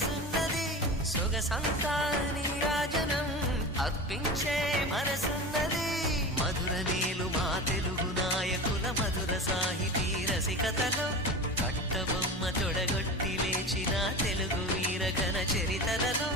సొగసున్నది సొగసంతా నీరాజనం అర్పించే మనసున్నది మధుర నేలు మా తెలుగు నాయకుల మధుర సాహితీ రసికతలో కట్టబొమ్మ తొడగొట్టి లేచిన తెలుగు వీరగణ చరితలలో